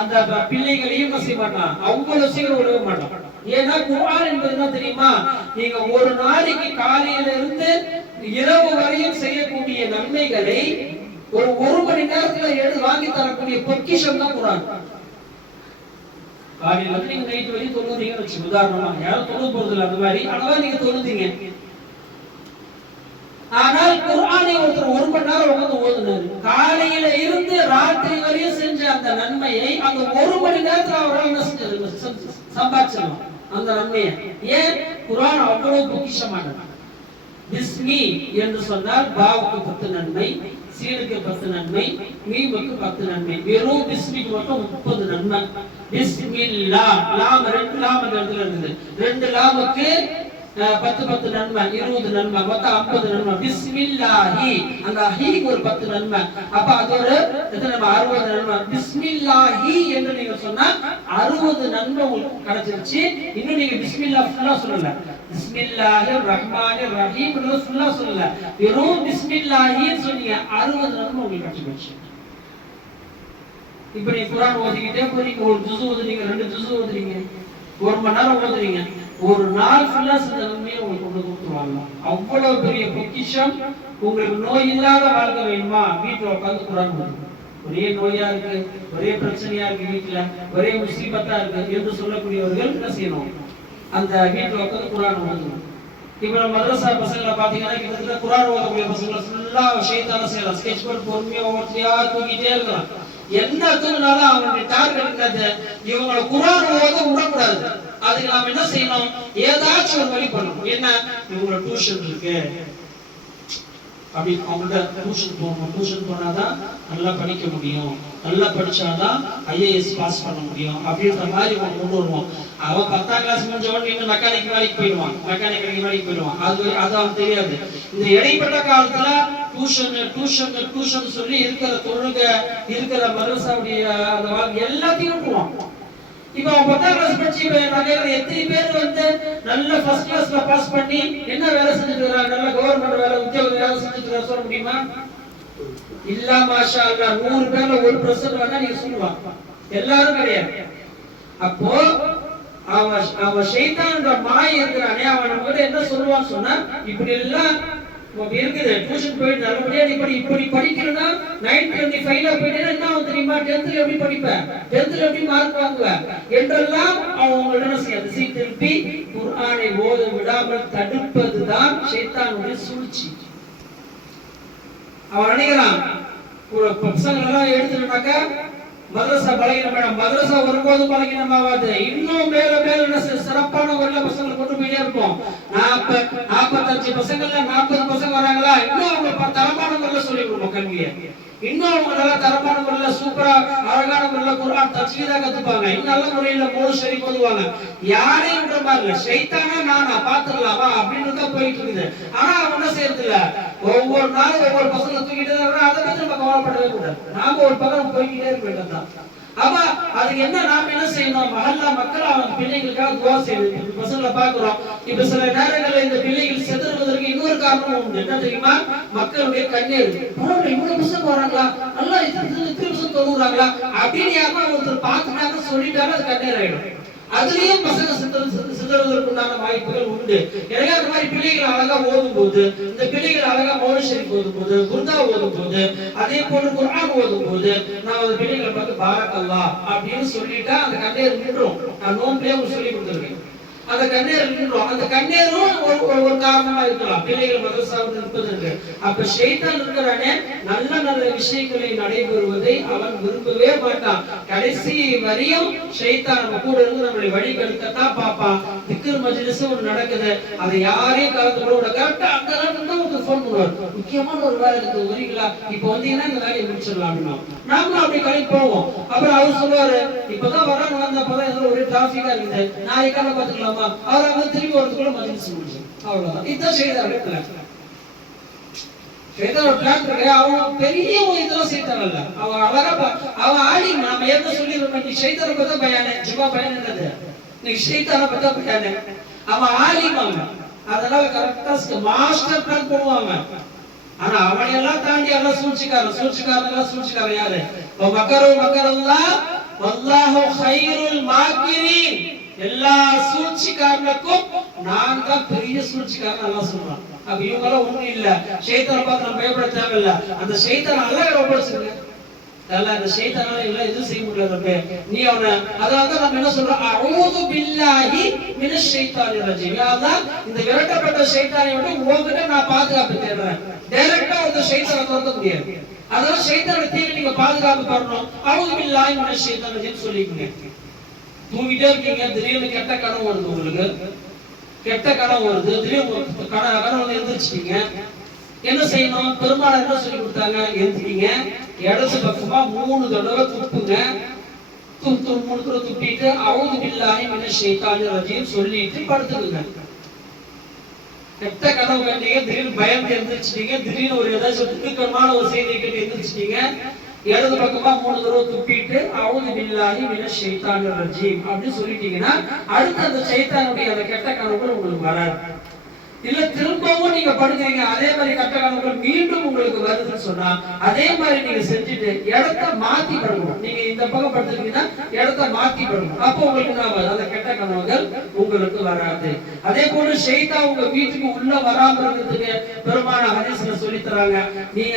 அந்த பிள்ளைகளையும் செய்ய மாட்டான், அவங்கள சீக்கிரம் விடவே மாட்டான். ஏன்னா குர்ஆன் என்பது என்ன தெரியுமா, நீங்க ஒரு நாளைக்கு காலையில இருந்து இரவு வரையும் செய்யக்கூடிய நன்மைகளை ஒரு மணி நேரத்துல எடுத்து வாங்கி தரக்கூடிய பொக்கிஷம் தான் குர்ஆன். காலையில இருந்து நீங்க நைட் வரையும் தொழுதீங்கன்னு வச்சு உதாரணமா, யாரும் தொழு போறது இல்லை அந்த மாதிரி, ஆனா நீங்க தொழுதீங்க. ஆனால் குர்ஆனை ஒருத்தர் ஒரு மணி நேரம் உட்கார்ந்து ஓதுனாரு, காலையில இருந்து ராத்திரி வரையும் செஞ்ச அந்த நன்மையை அந்த ஒரு மணி நேரத்துல அவரால் என்ன செஞ்சது, சம்பாதிச்சலாம் அந்த நன்மையை. ஏன்? குர்ஆன் அவ்வளவு பொக்கிஷமானது. பிஸ்மி என்று சொன்னால் பாவுக்கு 10 நன்மை, சீனுக்கு 10 நன்மை, மீமுக்கு 10 நன்மை. வெறும் பிஸ்மிக்கு மட்டும் 30 நன்மை. பிஸ்மில்லாஹ், லாம் 2 லாம் அந்த இடத்துல இருக்குது, 2 லாமுக்கு 10 நன்மை, 20 நன்மை, மொத்தம் 50 நன்மை. பிஸ்மில்லாஹி, அந்த ஹீக்கு ஒரு 10 நன்மை. அப்ப அது ஒரு எத்தனை நன்மை? 60 நன்மை. பிஸ்மில்லாஹி என்று நீங்க சொன்னா 60 நன்மை உங்களுக்கு கிடைச்சிருச்சு. இன்னும் நீங்க பிஸ்மில்லாஹ் ஃபுல்லா சொல்லல, பிஸ்மில்லாஹிர் ரஹ்மானிர் ரஹீம் ஃபுல்லா சொல்லல, வெறும் பிஸ்மில்லாஹி சொன்னீங்க, 60 நன்மை உங்களுக்கு கிடைச்சிருச்சு. இப்ப நீங்க குர்ஆன் ஓதிக்கிட்டே போறீங்க, ஒரு ஜுஸ் ஓதுறீங்க, 2 ஜுஸ் ஓதுறீங்க, 1 மணி நேரம் ஓதுறீங்க, ஒரு நாள் ஃபுல்லா நன்மையை உங்களுக்கு கொண்டு கொடுத்துருவாங்க. அவ்வளவு பெரிய பொக்கிஷம். உங்களுக்கு நோய் இல்லாத வாழ்க்கை வேணுமா, வீட்டுல உட்கார்ந்து குர்ஆன் ஓதுங்க. ஒரே நோயா இருக்கு, ஒரே பிரச்சனையா இருக்கு, வீட்டுல ஒரே முசீபத்தா இருக்கு என்று சொல்லக்கூடியவர்கள் என்ன செய்யணும், அந்த வீட்டுல உட்கார்ந்து குர்ஆன் ஓதுங்க. இப்ப நம்ம மதரசா பசங்களை பாத்தீங்கன்னா கிட்டத்தட்ட குர்ஆன் ஓதக்கூடிய பசங்களை ஃபுல்லா ஷைத்தான செய்யலாம், ஸ்கெட்ச் போர்ட் பொறுமையா ஒவ்வொருத்தையா தூக்கிட்டே இருக்கலாம். என்ன தூங்கினாலும் அவங்களுடைய டார்கெட் என்னது, இவங்களை குர்ஆன் ஓத விடக்கூடாது. அதுக்கு நாம என்ன செய்யணும்? ஏதாச்சும் ஒரு வழி பண்ணணும். என்ன? இவங்களோட டியூஷன் இருக்கு அப்படி அவங்கள்ட்ட டியூஷன் போகணும். டியூஷன் போனாதான் நல்லா படிக்க முடியும், நல்லா படிச்சாதான் ஐஏஎஸ் பாஸ் பண்ண முடியும் அப்படின்ற மாதிரி கொண்டு வருவோம். அவன் 10ஆம் கிளாஸ் முடிஞ்சவன் இன்னும் மெக்கானிக் வேலைக்கு போயிடுவான், மெக்கானிக் வேலைக்கு போயிடுவான். அது அவன் தெரியாது. இந்த இடைப்பட்ட காலத்துல டியூஷன் சொல்லி இருக்கிற தொழுகை, இருக்கிற மதரசாவுடைய எல்லாத்தையும் விட்டுருவான். இப்ப அவன் 10ஆம் கிளாஸ் படிச்சு எத்தனை பேர் வந்து நல்ல ஃபர்ஸ்ட் கிளாஸ்ல பாஸ் பண்ணி என்ன வேலை செஞ்சுட்டு இருக்காங்க, நல்ல கவர்மெண்ட் வேலை, உத்தியோக வேலை செஞ்சுட்டு இருக்காங்க சொல்ல முடியுமா? இல்ல மாஷா அல்லாஹ் 100 பேர்ல 1% வேணா நீங்க சொல்லுவான், எல்லாரும் கிடையாது. அப்போ அவன் ஷைத்தான்ன்ற மாய் இருக்கிறானே, அவன் நம்ம என்ன சொல்லுவான்னு சொன்னா, இப்படி எல்லாம் இருக்குது டியூஷன் போயிட்டு நல்லபடியா நீ இப்படி படிக்கணும்னா 925 போயிட்டேன்னா என்ன ஆகும் தெரியுமா? 10th எப்படி படிப்பேன், 10th எப்படி மார்க் வாங்குவேன் என்றெல்லாம் அவங்க என்ன செய்யாது, திருப்பி குர்ஆனை ஓத விடாமல் தடுப்பதுதான் ஷைத்தானுடைய சூழ்ச்சி. அவன் நினைக்கிறான் பசங்க எல்லாம் எடுத்துட்டாக்கா மதரசா பழகின, மதரசா வரும்போது பழகினமாவது இன்னும் மேல மேல சிறப்பான முறையில பசங்களை கொண்டு போயிட்டே இருக்கும். 45 பசங்கள்ல 40 பசங்க வராங்களா, இன்னும் அவங்க தரமான முறையில சொல்லி கொடுப்போம் கல்வியை. இன்னும் அவங்க நல்லா தரமான முறையில சூப்பரா அழகான முறையில குர்ஆன் தஜ்வீதா கத்துப்பாங்க, இன்னும் நல்ல முறையில மௌது ஷரீஃப் ஓதுவாங்க. யாரையும் விட மாதிரி ஷைத்தானா நானா பாத்துக்கலாமா அப்படின்னு தான் போயிட்டு இருக்குது. ஆனா அவன் என்ன செய்யறது இல்ல, ஒவ்வொரு நாளும் ஒவ்வொரு பசங்களை தூக்கிட்டு தான், அதை பத்தி நம்ம கவலைப்படவே கூடாது. நாம ஒரு பக்கம் போய்கிட்டே இருக்க வேண்டியதுதான். அப்ப அதுக்கு என்ன நாம என்ன செய்யணும்? மஹல்லா மக்கள் அவங்க பிள்ளைகளுக்காக துவா செய்யணும். பசங்களை பாக்குறோம், இப்ப சில நேரங்கள்ல இந்த பிள்ளைகள் செத்துறதுக்கு இன்னொரு காரணம் உண்டு. என்ன தெரியுமா? மக்களுடைய கண்ணீர். பரவாயில்ல இவ்வளவு பசங்க வராங்களா, நல்லா இத்தனை பசங்க தொழுகிறாங்களா அப்படின்னு யாருன்னா ஒருத்தர் பார்த்துட்டாங்க சொல்லிட்டாலும் அது கண்ணீர் ஆயிடும். அதுலயும் பசங்க சிதறுவதற்குண்டான வாய்ப்புகள் உண்டு. எனவே அந்த மாதிரி பிள்ளைகள் அழகா ஓதும் போது, இந்த பிள்ளைகள் அழகா மௌலித் ஷரீஃப் ஓதும் போது, குர்ஆன் ஓதும் போது, அதே போல குர்ஆன் ஓதும் போது நான் அந்த பிள்ளைகளை பார்த்து பாரக்கல்லாஹ் அப்படின்னு சொல்லிட்டா அந்த கண்ணீர் நின்றும். நான் நோம்பிலே சொல்லி கொடுத்துருக்கேன், அந்த கண்ணீர் நின்றும். அந்த கண்ணீரும் ஒரு காரணமா இருக்கலாம் பிள்ளைகள் மதரசாவில் இருப்பதற்கு. அப்ப ஷைத்தான் இருக்கிறானே, நல்ல நல்ல விஷயங்களை நடைபெறுவதை அவன் விரும்பவே மாட்டான். கடைசி வரையும் ஷைத்தான் நம்ம கூட இருந்து நம்மளை வழிகெடுக்கத்தான் பார்ப்பான். திக்ர் மஜ்லிஸ் ஒன்று நடக்குது, அதை யாரையும் கலந்து கூட கரெக்டா அந்த நேரத்துல தான் ஒரு ஃபோன் பண்ணுவார், முக்கியமான ஒரு வேலை இருக்கு வரீங்களா, இப்ப வந்தீங்கன்னா இந்த வேலையை முடிச்சிடலாம் அப்படின்னா நாமளும் அப்படி கலந்து போவோம். அப்புறம் அவர் சொல்லுவாரு, இப்பதான் வராங்க, வந்தப்பதான் ஏதோ ஒரே டிராபிக்கா இருக்குது, நாளைக்கான பாத்துக்கலாமா, அவர் அவங்க திரும்பி வரதுக்குள்ள மஜ்லிஸ் முடிச்சு அவ்வளவுதான். இதுதான் ஷைத்தானுடைய பிளான். ஷைத்தானோட பிளான் இருக்கு. அவன் பெரிய இதெல்லாம் சைத்தான் இல்ல, அவன் அழகா அவன் ஆடி. நாம ஏற்கனவே சொல்லிடுறோம், நீ ஷைத்தானை பத்தா பயானே, ஜும்மா பயான் என்னது, நீ ஷைத்தானை பத்தா பயானே. அவன் ஆலிமாங்க, அதனால கரெக்டா மாஸ்டர் பிளான் போடுவாங்க. ஆனா அவனையெல்லாம் தாண்டி எல்லாம் சூழ்ச்சிக்காரன் யாரு? மக்கரல்லாஹ் வல்லாஹு கைருல் மாக்கிரீன். எல்லா சூழ்ச்சிக்காரனுக்கும் நான் தான் பெரிய சூழ்ச்சிக்காரன் அல்லாஹ் சொல்றான். அப்ப இவங்க எல்லாம் ஒண்ணும் இல்ல, ஷைத்தானை பார்த்து நம்ம பயப்பட தேவையில்ல. அந்த ஷைத்தான் அல்லாஹ் ஒப்படைச்சிருங்க, அந்த ஷைத்தானால எல்லாம் எதுவும் செய்ய முடியாது. நீ அவனை அதாவது நம்ம என்ன சொல்றோம், அஊது பில்லாஹி மினஷ் ஷைத்தானிர் ரஜீம். யா அல்லாஹ், இந்த விரட்டப்பட்ட ஷைத்தானை விட்டு உன்கிட்ட நான் பாதுகாப்பு தேடுறேன். டைரக்டா அந்த ஷைத்தானை துரத்த முடியாது. அதனால ஷைத்தானை தீர்த்து நீங்க பாதுகாப்பு பெறணும். அஊது பில்லாஹி மினஷ் ஷைத்தானிர் ரஜீம் சொல்லிக்கங்க. தூங்கிட்டே இருக்கீங்க, திடீர்னு கெட்ட கனவு வருது, உங்களுக்கு கெட்ட கனவு வருது, திடீர்னு கனவு எந்திரிச்சிட்டீங்க, என்ன செய்யணும்? பெருமாள் என்ன சொல்லி கொடுத்தாங்க? எந்திரிங்க, இடது பக்கமா 3 தடவை துப்புங்க, 3 தடவை துப்பிட்டு அஊது பில்லாஹி மினஷ் ஷைத்தானிர் ரஜீம் சொல்லிட்டு படுத்துக்குங்க. கெட்ட கனவு கண்டீங்க, திடீர்னு பயந்து எந்திரிச்சிட்டீங்க, திடீர்னு ஒரு ஏதாச்சும் துக்கமான ஒரு செய்தியை கேட்டு எந்திரிச்சிட்டீங்க, இடது பக்கமா 3 தடவை துப்பிட்டு அஊது பில்லாஹி மினஷ் ஷைத்தானிர் ரஜீம் அப்படி சொல்லிட்டீங்கன்னா அடுத்து அந்த ஷைத்தானுடைய அந்த கெட்ட கனவுகள் உங்களுக்கு வராது. இல்ல திரும்பவும் நீங்க படுக்கிறீங்க, அதே மாதிரி கெட்ட கனவுகள் மீண்டும் உங்களுக்கு வருதுன்னு சொன்னா அதே மாதிரி நீங்க செஞ்சுட்டு இடத்த மாத்தி படுக்கணும். நீங்க இந்த பக்கம் படுத்துட்டீங்கன்னா இடத்த மாத்தி படுக்கணும். அப்போ உங்களுக்கு அந்த கெட்ட கனவுகள் உங்களுக்கு வராது. அதே போல ஷைத்தான் உங்க வீட்டுக்கு உள்ள வராம இருக்கிறதுக்கு பெருமான ஹதீஸ்ல சொல்லி தராங்க. நீங்க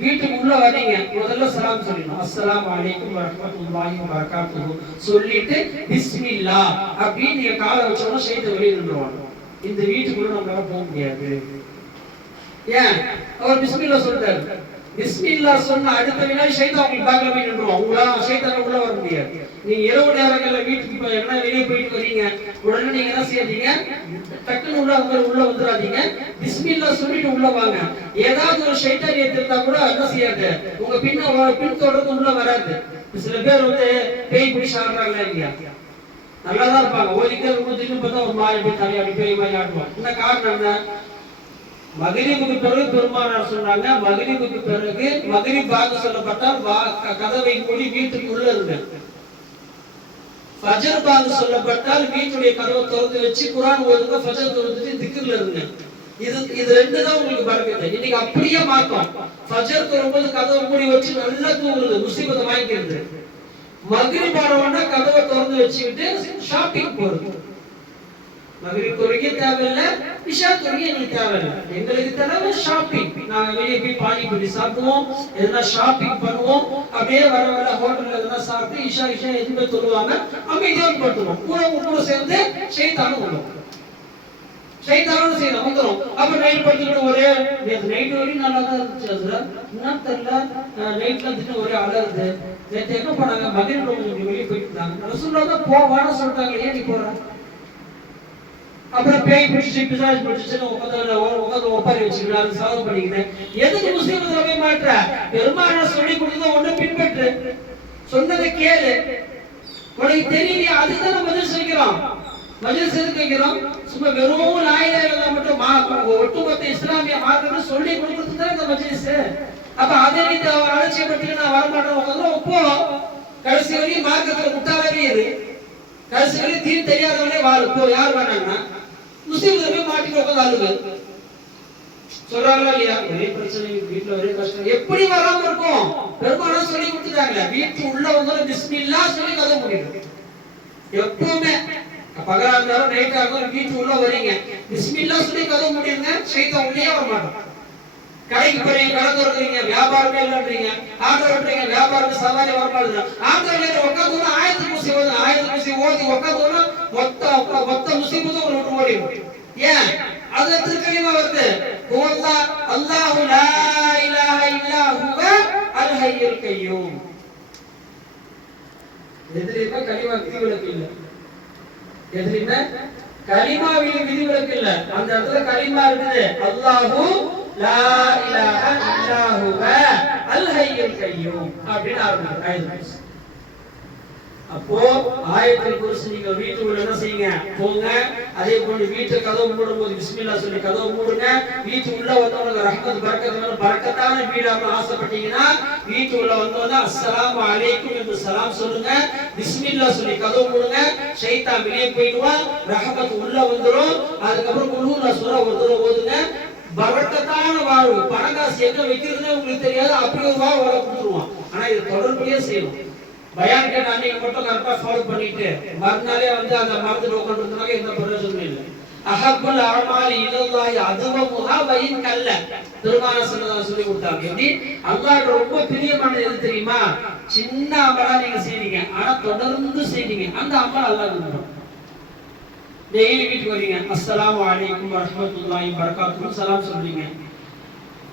வீட்டுக்கு உள்ள வரீங்க, முதல்ல சலாம் சொல்லணும், அஸ்ஸலாமு அலைக்கும் வரஹ்மத்துல்லாஹி வபரகாத்துஹு சொல்லிட்டு பிஸ்மில்லாஹ் அப்படின்னு நீங்க காலை வச்சோம்னா ஷைத்தான் வெளியே நின்றுவாங்க. இந்த வீட்டுக்குள்ள நம்மளால போக முடியாது. ஏன்? அவர் பிஸ்மில்லாஹ் சொல்லிட்டாரு. பிஸ்மில்லா சொன்ன அடுத்த வினாடி ஷைத்தான் உங்களுக்கு பேக்ல போய் நின்றுவான். உங்களால ஷைத்தான் உள்ள வர முடியாது. நீங்க இரவு நேரங்கள்ல வீட்டுக்கு போய் என்ன வெளியே போயிட்டு வரீங்க, உடனே நீங்க என்ன செய்யறீங்க, டக்குன்னு உள்ள வந்துடாதீங்க. பிஸ்மில்லா சொல்லிட்டு உள்ள வாங்க. ஏதாவது ஒரு ஷைத்தான் ஏத்திருந்தா கூட என்ன செய்யாது, உங்க பின் தொடர்ந்து உள்ள வராது. சில பேர் வந்து பேய் பிடிச்சி ஆடுறாங்களா இல்லையா, நல்லாதான் இருப்பாங்க, ஓதிக்கிட்டே இருக்கும், திடீர்னு பார்த்தா ஒரு மாதிரி போய் தலையாடி பேய் மாதிரி ஆடுவாங்க. என்ன காரணம் என்ன? மகரிபுக்கு பிறகு பெருமானார் சொன்னாங்க, மகரிபுக்கு பிறகு மகரிப் பாங்கு சொல்லப்பட்டால் கதவை மூடி வீட்டுக்குள்ள இருங்க. ஃபஜர் பாங்கு சொல்லப்பட்டால் வீட்டுடைய கதவை திறந்து வச்சு குர்ஆன் ஓதுங்க, ஃபஜர் தொழுதுட்டு திக்ர்ல இருங்க. இது ரெண்டு தான் உங்களுக்கு பரக்கத்து. இன்னைக்கு அப்படியே மாத்தோம். ஃபஜர் தொழும்போது கதவை மூடி வச்சு நல்லா தூங்குறது, முசீபத்தை வாங்கிக்கிறது. மகரிப் ஆனவனா கதவை திறந்து வச்சுக்கிட்டு ஷாப்பிங் போறது. மகரிப் தொழுகை தேவையில்லை, இஷா தொழுகை எங்களுக்கு தேவையில்லை. எங்களுக்கு தேவை ஷாப்பிங். நாங்க வெளியே போய் பானிபூரி சாப்பிடுவோம், எதனா ஷாப்பிங் பண்ணுவோம், அப்படியே வர ஹோட்டல்ல எதனா சாப்பிட்டு இஷா எதுவுமே தொழுவாங்க, அமைதியா படுத்துவோம். கூட சேர்ந்து ஷைத்தானும் வரும். ஷைத்தானும் சேர்ந்து வந்துடும். அப்ப நைட் படுத்துக்கிட்டு ஒரே நைட் வரையும் நல்லா தான் இருந்துச்சு. அதுல என்ன தெரியல, நைட்ல திட்டு ஒரே அலருது. நேற்று என்ன பண்ணாங்க, மகரிப் கொஞ்சம் வெளியே போயிட்டு இருந்தாங்க. ரசூலுல்லாஹ் தான் போவான்னு சொல்லிட்டாங்க, ஏன் நீ போற? அப்புறம் பேய் பிடிச்சி பிசாசு பிடிச்சின்னு உட்காந்து ஒப்பாரி வச்சுக்கிறாரு, சாதம் பண்ணிக்கிட்டேன். எதுக்கு முஸ்லிம்களை போய் மாற்ற? பெருமானார் சொல்லி கொடுத்ததை ஒண்ணு பின்பற்று, சொன்னதை கேளு. உனக்கு தெரியலையா, அதுதான் நம்ம மஜ்லிஸ் வைக்கிறோம். மஜ்லிஸ் எதுக்கு வைக்கிறோம்? சும்மா வெறும் லா இலாஹா இல்லல்லாஹ் மட்டும் ஒட்டுமொத்த இஸ்லாமிய மார்க்கத்தை சொல்லி கொடுக்கிறது தான் இந்த மஜ்லிஸ். அப்ப அதை நீ அலட்சியப்பட்டு நான் வரமாட்டேன் உட்காந்து ஒப்போ. கடைசி வரையும் மார்க்கத்துல முட்டாளாவே இரு, கடைசி வரையும் தீன் தெரியாதவனே வாழ போ. யார் வேணாங்கன்னா முஸ்லிம்களை போய் மாட்டிட்டு உட்காந்து அழுது சொல்றாங்களா இல்லையா? ஒரே பிரச்சனை, வீட்டுல ஒரே கஷ்டம், எப்படி வராம இருக்கும்? பெருமானார் சொல்லி கொடுத்துட்டாங்க, வீட்டு உள்ள வந்தாலும் பிஸ்மில்லா சொல்லி கதை முடியும். எப்பவுமே பகலா இருந்தாலும் நைட்டா இருந்தாலும் வீட்டு உள்ள வரீங்க, பிஸ்மில்லா சொல்லி கதை முடியுங்க, ஷைத்தான் உள்ளே வர மாட்டான். கடைக்கு போறீங்க, கடை திறக்கிறீங்க, வியாபாரமே இல்லைன்றீங்க, ஆட்டோ ஓட்டுறீங்க, வியாபாரத்துக்கு சவாரி வரமாடுது. ஆட்டோல உட்காந்து ஆயிரத்தி முசி ஓதி உட்காந்து மொத்த முசீபத்தும் ஒரு விட்டு ஓடிடும். ஏன்? அது திருக்கலிமா வருது, அல்லாஹு லா இலாஹா இல்லா ஹுவ அல் ஹய்யுல் கய்யூம். எதிரிமா கலிமா விதிவிலக்கு இல்லை, எதிரிமா கலிமாவில் விதிவிலக்கு இல்லை. அந்த இடத்துல கலிமா இருக்குது, அல்லாஹு லா இலாஹா இல்லா ஹுவ அல் ஹய்யுல் கய்யூம் அப்படின்னு ஆரம்பிக்குது. அப்போ ஆயத்துல் குர்சி நீங்க வீட்டுக்குள்ள என்ன செய்யுங்க, போங்க. அதே போல வீட்டு கதவு மூடும்போது பிஸ்மில்லா சொல்லி கதவு மூடுங்க. வீட்டு உள்ள வந்தவங்க ரஹ்மத் பரக்கத் பரக்கத்தான வீடாக ஆசைப்பட்டீங்கன்னா வீட்டு உள்ள வந்தவங்க அஸ்ஸலாமு அலைக்கும் என்று சலாம் சொல்லுங்க, பிஸ்மில்லா சொல்லி கதவு மூடுங்க. ஷைத்தான் வெளியே போயிடுவான், ரஹ்மத் உள்ள வந்துரும். அதுக்கப்புறம் குல்ஹுல்லா சூரா ஒரு தடவை ஓதுங்க. பரக்கத்தான வாழ்வு, பணக்காசு எங்க வைக்கிறதுன்னு உங்களுக்கு தெரியாது, அப்படி ஒரு வாழ்வு வர கொடுத்துருவான். ஆனா இது தொடர்புடைய செய்யணும். பயான் கேட்ட அன்னைக்கு மட்டும் கரெக்டா ஃபாலோ பண்ணிட்டு மறுநாளே வந்து அந்த மறந்துட்டு உட்காந்துருந்தாங்க, எந்த பிரயோஜனமும் இல்லை. அஹப்புல் அமாலி இலல்லாஹி அதுவமுஹா வயின் கல்ல, பெருமானார் ஸல்லல்லாஹு சொல்லி கொடுத்தாங்க. எப்படி அல்லாஹ்க்கு ரொம்ப பிரியமானது எது தெரியுமா? சின்ன அமலா நீங்க செய்றீங்க, ஆனா தொடர்ந்து செய்றீங்க, அந்த அமல் அல்லாஹ் விரும்புறான். டெய்லி வீட்டுக்கு வரீங்க, அஸ்ஸலாமு அலைக்கும் வரஹ்மத்துல்லாஹி வபரகாத்துஹு சலாம் சொல்றீங்க,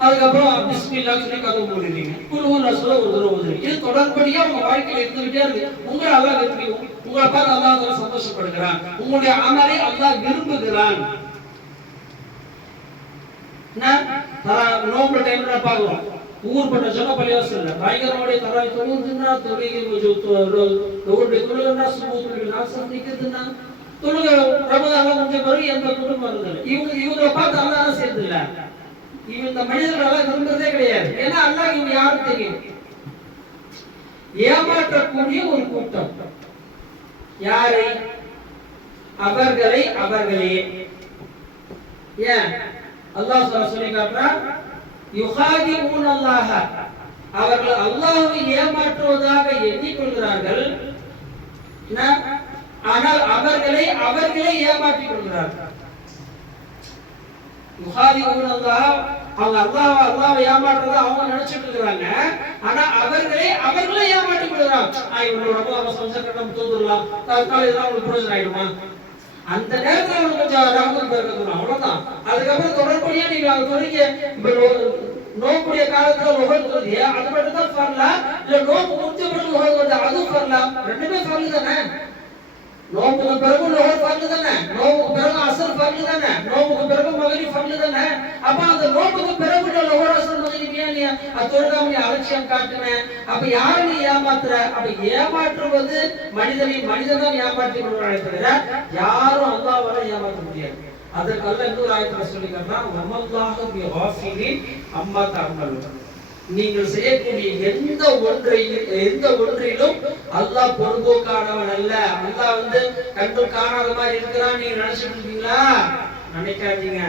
அதுக்கப்புறம் பிஸ்மில்லா சொல்லி கதவு மூடுறீங்க, குல்ஹுல்லா சூரா ஒரு தடவை ஓதுறீங்க. இது தொடர்படியா உங்க வாழ்க்கையில இருந்துகிட்டே இருக்கு. உங்களை அல்லாஹ் விரும்புகிறான், உங்களை பார்த்து அல்லாஹ் சந்தோஷப்படுகிறான், உங்களுடைய அமலை அல்லாஹ் விரும்புகிறான். நோம்பு டைம்ல பாக்குறோம், ஊர் பட்ட சொன்ன பள்ளிவாசல்ல பயங்கரமான தராய் தொழுதுன்னா தொழுகைன்னா சுபூத்துல் நாசம் நிக்குதுன்னா தொழுகை ரமதான்ல முடிஞ்ச பிறகு எந்த குடும்பம் வருது. இவங்களை பார்த்து அல்லாஹ் சேர்த்து இல்ல, இந்த மனிதர்களால விரும்புறதே கிடையாது. ஏன்னா அல்லாஹ் இவங்க யாரும் தெரியும். ஏமாற்றக்கூடிய ஒரு கூட்டம் யாரை? அவர்களே. ஏன் அல்லாஹ் சொல்லி காட்டுறான், யுஹாதிஊன அல்லாஹ, அவர்கள் அல்லாஹ்வை ஏமாற்றுவதாக எண்ணிக்கொள்கிறார்கள், ஆனால் அவர்களே ஏமாற்றிக் கொள்கிறார்கள். யுஹாதிஊன அல்லாஹ், அவங்க அல்லாஹ்வை ஏமாற்றுறத அவங்க நினைச்சிட்டு இருக்காங்க, ஆனா அவர்களே ஏமாற்றிக் கொள்கிறாங்க. இவங்க ரமலான் சம்சார நம்ம தூதுறலாம், தற்கால இதெல்லாம் உங்களுக்கு பிரயோஜனம் ஆயிடுமா? அந்த நேரத்துல அவங்க கொஞ்சம் ரஹ்மத் பரக்கத் வரும், அவ்வளவுதான். அதுக்கப்புறம் தொடர்படியா நீங்க தொழுகை நோம்புடைய காலத்துல லுஹர் தொழுது அது மட்டும் தான் ஃபர்லா இல்ல நோம்பு முடிஞ்ச பிறகு லுஹர் தொழுது அது ஃபர்லா? ரெண்டுமே ஃபர்லு தானே. நோம்புக்கு பிறகு லுஹர் ஃபர்லு தானே, நோம்புக்கு பிறகு அஸ்ர் ஃபர்லு தானே, நோம்புக்கு பிறகு மக்ரிப் ஃபர்லு தானே. அப்ப அந்த நோம்புக்கு பிறகு லுஹர் அஸ்ர் மக்ரிப் ஏன் நீ தொழுகாம நீ அலட்சியம் காட்டுன? அப்ப யாரை நீ ஏமாத்துற? அப்ப ஏமாற்றுவது மனிதனை ஏமாற்றி கொள்வானே தவிர யாரும் அல்லாஹ்வை ஏமாற்ற முடியாது. அதற்கு அல்லாஹ் இன்னொரு ஆயத்துல சொல்லி காட்டுறான், வமல்லாஹு பிகாஃபிலின் அம்மா தஅமலூன். நீங்கள் செய்யக்கூடிய எந்த ஒன்றிலும் அல்லாஹ் பொறுப்போக்கானவன் அல்ல. அல்லாஹ் கண்டு காணாத மாதிரி இருக்கிறான் நீங்க நினைச்சிட்டு இருக்கீங்களா? நினைக்காதீங்க.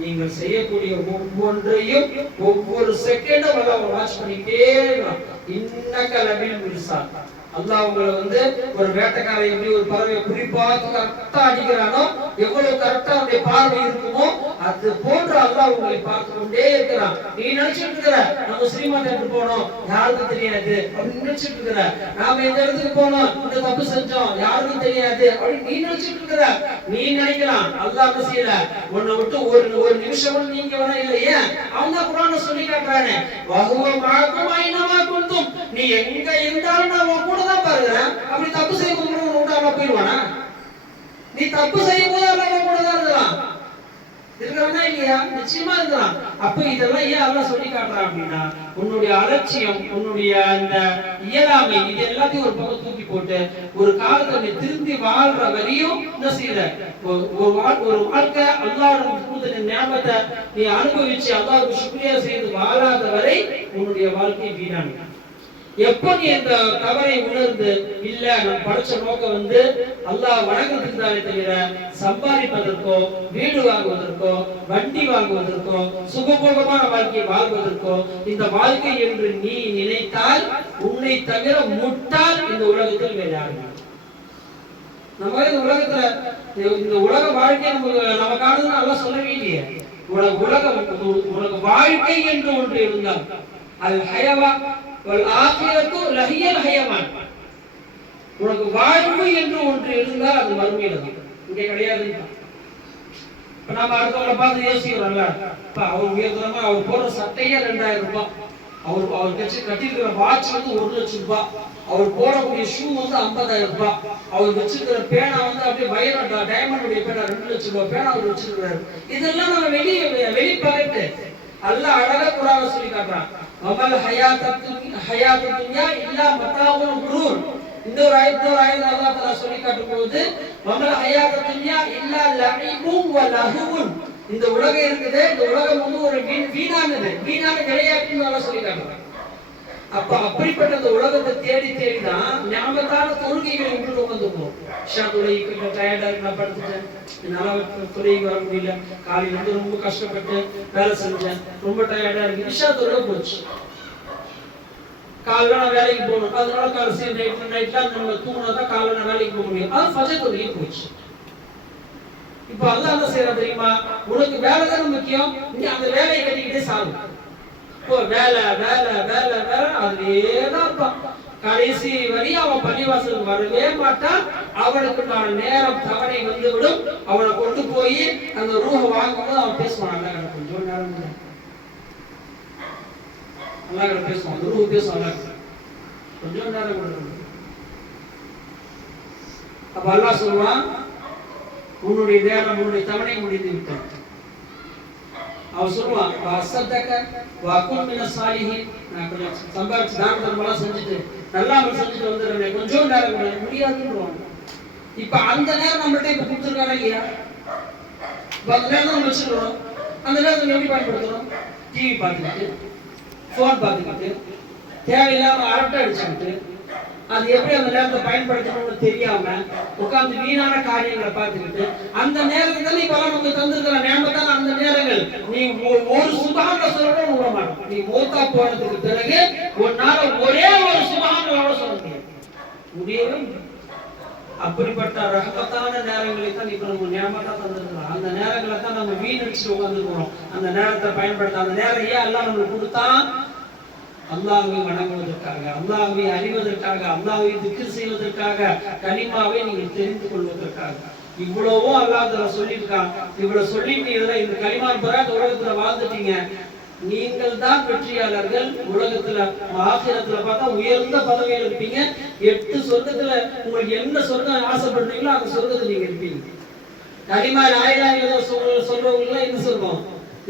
நீங்கள் செய்யக்கூடிய ஒவ்வொன்றையும் ஒவ்வொரு செகண்டும் அல்லாஹ் வாட்ச் பண்ணிட்டே இருக்கான். இன்னக லபில் மிர்சாத். அல்லாஹ் உங்களை ஒரு வேட்டைக்காரன் எப்படி ஒரு பறவையை குறிப்பாக கரெக்டா அடிக்கிறானோ, எவ்வளவு கரெக்டா அவனுடைய பார்வை இருக்குமோ அது போன்று அல்லாஹ் உங்களை பார்த்து கொண்டே இருக்கிறான். நீ நினைச்சிட்டு இருக்கிற நம்ம சினிமா தியேட்டர் போனோம் யாருக்கும் தெரியாது அப்படின்னு நினைச்சிட்டு இருக்கிற, நாம இந்த இடத்துக்கு போனோம் இந்த தப்பு செஞ்சோம் யாருக்கும் தெரியாது அப்படின்னு நீ நினைச்சிட்டு இருக்கிற. நீ நினைக்கலாம், அல்லாஹ் என்ன செய்யல, உன்னை விட்டு ஒரு நிமிஷம் நீங்க வேணா இல்லையே. அவன் தான் குர்ஆன்ல சொல்லி காட்டுறானே, வஹுவ மஅக்கும் ஐனமா குன்தும். நீ எங்க இருந்தாலும் நான் உன் கூட தான் பாருகிறேன். அப்படி தப்பு செய்யும்போது உன்னை விட்டு போயிடுவானா? நீ தப்பு செய்யும் போது அவன் கூட தான் இருக்கலாம். இருக்கிறானா இல்லையா? நிச்சயமா இருக்கலாம். அப்ப இதெல்லாம் ஏன் அல்லாஹ் சொல்லி காட்டுறான் அப்படின்னா, உன்னுடைய அலட்சியம், உன்னுடைய அந்த இயலாமை, இது எல்லாத்தையும் ஒரு பக்கம் தூக்கி போட்டு ஒரு காலத்தை நீ திரும்பி வாழ்ற வரையும் என்ன செய்யற, ஒரு வாழ்க்கை அல்லாஹ் கொடுத்த ஞாபகத்தை நீ அனுபவிச்சு அல்லாஹ்வுக்கு சுக்ரியா செய்து வாழாத வரை உன்னுடைய வாழ்க்கை வீணாகும். எப்போ நீ இந்த தவறை உணர்ந்து இல்ல நான் படிச்ச நோக்கம் அல்லாஹ் வணங்குறதுக்கு தானே தவிர சம்பாதிப்பதற்கோ வீடு வாங்குவதற்கோ வண்டி வாங்குவதற்கோ சுகபோகமான வாழ்க்கையை வாழ்வதற்கோ இந்த வாழ்க்கை என்று நீ நினைத்தால் உன்னை தவிர முட்டாள் இந்த உலகத்தில் வேறு யாரும். நம்ம இந்த உலகத்துல இந்த உலக வாழ்க்கை நமக்கானதுன்னு அல்லாஹ் சொல்லவே இல்லையே. உலக வாழ்க்கை என்று ஒன்று இருந்தால் அல் ஹயவா உனக்கு வாழ்வு என்று ஒன்று இருந்தால் அது மறுமையில இங்க கிடையாது. இப்ப நாம அடுத்தவங்களை பார்த்து யோசிக்கிறோம்ல, அவர் உயர்ந்தமா அவர் போடுற சட்டையே 2000 ரூபாய், அவர் கட்டிருக்கிற வாட்ச் 1 லட்சம் ரூபாய், அவர் போடக்கூடிய ஷூ 50,000 ரூபாய், அவர் வச்சிருக்கிற பேனா அப்படியே வயலட் டைமண்ட் பேனா 2 லட்சம் ரூபாய் பேனா அவர் வச்சிருக்கிறாரு. இதெல்லாம் நம்ம வெளிப்பாடு அல்லாஹ் அழகா குர்ஆன்ல சொல்லி காட்டுறான். வமல் ஹயாத்து துன்யா இல்லா மதாஉல் குரூர். இந்த ஒரு ஆயத்துல அல்லாஹ் தஆலா சொல்லி காட்டும்போது வமல் ஹயாத்து துன்யா இல்லா லஹிபுன் வ லஹுன். இந்த உலகம் இருக்குது, இந்த உலகம் ஒரு வீணான விளையாட்டுன்னு அல்லாஹ் சொல்லி காட்டுறான். அப்ப அப்படிப்பட்ட இந்த உலகத்தை தேடி தான் ஞாபகத்தான தொழுகைகளை விட்டு உட்காந்துருக்கோம். டயர்டா இருக்கு, நான் படுத்துட்டேன், என்னால தொழுகைக்கு வர முடியல, காலையில ரொம்ப கஷ்டப்பட்டு வேலை செஞ்சேன், ரொம்ப டயர்டா இருக்கு, இஷா தொழுகை போச்சு. காலைல நான் வேலைக்கு போகணும், அதனால நைட்ல நம்ம தூங்கினாதான் காலைல நான் வேலைக்கு போக முடியும், அது ஃபஜர் தொழுகை போச்சு. இப்ப அல்லாஹ் என்ன செய்யறா தெரியுமா, உனக்கு வேலை தானே முக்கியம், நீ அந்த வேலையை கட்டிக்கிட்டே சாகு. வேலை வேலை வேலை வேலை அதுலேதான் இருப்பான். கடைசி வரை அவன் பள்ளிவாசலுக்கு வரவே மாட்டான். அவனுக்கு நான் நேரம் தவணை விடும். அவனை கொண்டு போய் அந்த ரூஹை வாங்கும்போது அவன் பேசுவான், கொஞ்சம் நேரம் நல்லா பேசுவான், அந்த ரூஹ் பேசுவான், கொஞ்சம் நேரம் கொடுக்கணும். அப்ப அல்லாஹ் சொல்லுவான், உன்னுடைய நேரம் உன்னுடைய தவணை முடிந்து விட்டான். அவன் சொல்லுவான், நான் கொஞ்சம் சம்பாதிச்சு தான தர்மம் செஞ்சுட்டு நல்லா செஞ்சுட்டு வந்துடுறேன், கொஞ்சம் நேரம் முடியாதுன்னு. இப்ப அந்த நேரம் நம்மள்ட்ட இப்ப கொடுத்துருக்காங்க இல்லையா, அந்த நேரம் நம்ம வச்சுக்கிறோம். அந்த நேரத்தை எப்படி பயன்படுத்துறோம்? டிவி பார்த்துக்கிட்டு, போன் பார்த்துக்கிட்டு, தேவையில்லாம அரட்டை அடிச்சுக்கிட்டு, அது எப்படி அந்த நேரத்தை பயன்படுத்தணும்னு தெரியாம உட்கார்ந்து வீணான காரியங்களை பார்த்துக்கிட்டு, அந்த நேரத்துக்கு தான் இப்ப நமக்கு தந்திருக்கிற ஞாபகத்தான அந்த நேரங்கள். நீ ஒரு சுபஹான சொல்ல விட மாட்டோம். நீ மூத்தா போனதுக்கு பிறகு உன்னால ஒரே ஒரு சுபஹான சொல்ல முடியவே. அப்படிப்பட்ட ரஹமத்தான நேரங்களை தான் இப்ப நம்ம ஞாபகத்தா தந்திருக்கிறோம். அந்த நேரங்களை தான் நம்ம வீணடிச்சுட்டு உட்கார்ந்துருக்கிறோம். அந்த நேரத்தை பயன்படுத்த, அந்த நேரம் ஏன் எல்லாம் நம்மளுக்கு கொடுத்தா, அல்லாஹ்வை வணங்குவதற்காக, அல்லாஹ்வை அறிவதற்காக, அல்லாஹ்வை திக்ர் செய்வதற்காக, கலிமாவை நீங்கள் தெரிந்து கொள்வதற்காக. இவ்வளவோ அல்லாஹ் தஆலா சொல்லியிருக்கான். இவ்வளவு சொல்லிட்டு இந்த கலிமா பெற உலகத்துல வாழ்ந்துட்டீங்க, நீங்கள் தான் வெற்றியாளர்கள். உலகத்துல ஆகிரத்துல பார்த்தா உயர்ந்த பதவியில் இருப்பீங்க. 8 சொர்க்கத்துல உங்களுக்கு என்ன சொர்க்கம் ஆசைப்படுறீங்களோ அந்த சொர்க்கத்துல நீங்க இருப்பீங்க. கலிமா லா இலாஹ இல்லல்லாஹ் சொல்றவங்க என்ன சொர்க்கம்?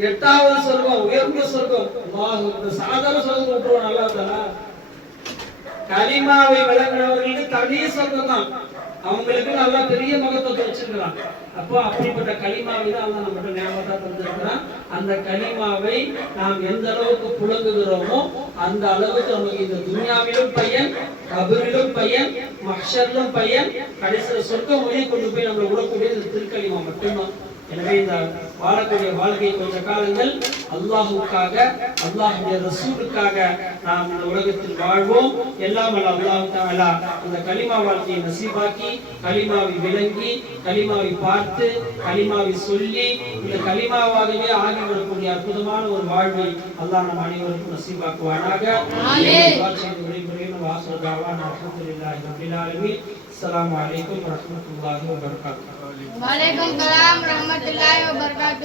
8வது சொர்க்கம், உயர்ந்த சொர்க்கம். அல்லாஹ் இந்த சாதாரண சொர்க்கம் விட்டுருவோம். நல்லா இருந்தா கலிமாவை விளங்கினவர்களுக்கு தனி சொர்க்கம் தான். அவங்களுக்கு நல்லா பெரிய மகத்துவத்தை வச்சிருக்கிறான். அப்போ அப்படிப்பட்ட கலிமாவை தான் அல்லாஹ் நம்மகிட்ட ஞாபகத்தா தந்திருக்கிறான். அந்த கலிமாவை நாம் எந்த அளவுக்கு புழங்குகிறோமோ அந்த அளவுக்கு நமக்கு இந்த துன்யாவிலும் பயன், கபரிலும் பயன், மஹ்ஷரிலும் பயன், கடைசியில் சொர்க்கம் வழியை கொண்டு போய் நம்மளை விடக்கூடிய இந்த திருக்கலிமா மட்டும்தான். எனவே இந்த வாழக்கூடிய வாழ்க்கை கொஞ்ச காலங்கள் அல்லாஹுக்காக, அல்லாஹுடைய ரசூலுக்காக நாம் இந்த உலகத்தில் வாழ்வோம். எல்லாம் அல்லாஹ் தஆலா இந்த கலிமா வாழ்க்கையை நசீபாக்கி, கலிமாவை விளங்கி, கலிமாவை பார்த்து, கலிமாவை சொல்லி, இந்த கலிமாவாகவே ஆகிவிடக்கூடிய அற்புதமான ஒரு வாழ்வை அல்லாஹ் நம் அனைவருக்கும் நசீபாக்குவானாக. ஆமீன். அஸ்ஸலாமு அலைக்கும் வரஹ்மத்துல்லாஹி வபரகாத்துஹு. வலைக்கும் சலாம் வரஹ்மத்துல்லாஹி வபரகாத்துஹு.